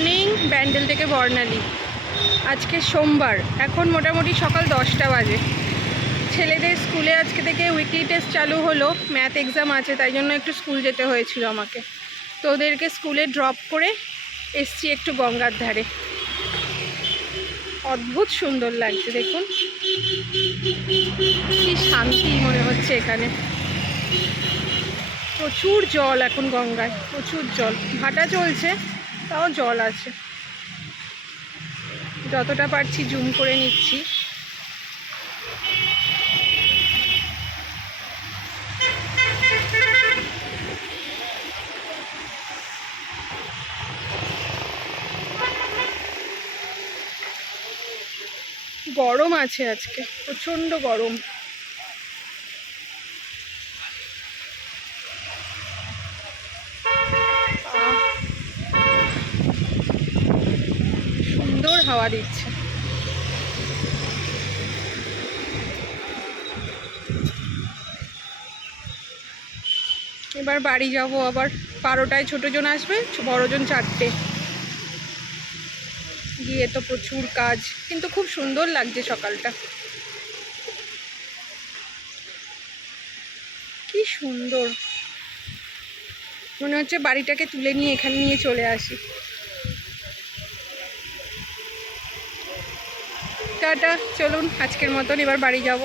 Morning Bandel থেকে বর্ণালী। আজকে সোমবার, এখন মোটামুটি সকাল 10টা বাজে। ছেলেদের স্কুলে আজকে থেকে উইকলি টেস্ট চালু হলো, ম্যাথ এক্সাম আছে, তাই জন্য একটু স্কুল যেতে হয়েছিল আমাকে। তো ওদেরকে স্কুলে ড্রপ করে এসছি একটু গঙ্গার ধারে। অদ্ভুত সুন্দর লাগছে, দেখুন কি শান্তি মনে হচ্ছে এখানে। প্রচুর জল এখন গঙ্গায়, প্রচুর জল, ভাটা চলছে তাও জল আছে। যতটা পারছি জুম করে নিচ্ছি। গরম আছে আজকে, প্রচণ্ড গরম। সুন্দর হাওয়া দিচ্ছে। এবার বাড়ি যাব, আবার 12টায় ছোটজন আসবে, বড়জন 4টে। গিয়ে তো প্রচুর কাজ, কিন্তু খুব সুন্দর লাগছে সকালটা। কি সুন্দর, মনে হচ্ছে বাড়িটাকে তুলে নিয়ে এখানে নিয়ে চলে আসি। টাটা, চলুন আজকের মতন এবার বাড়ি যাব।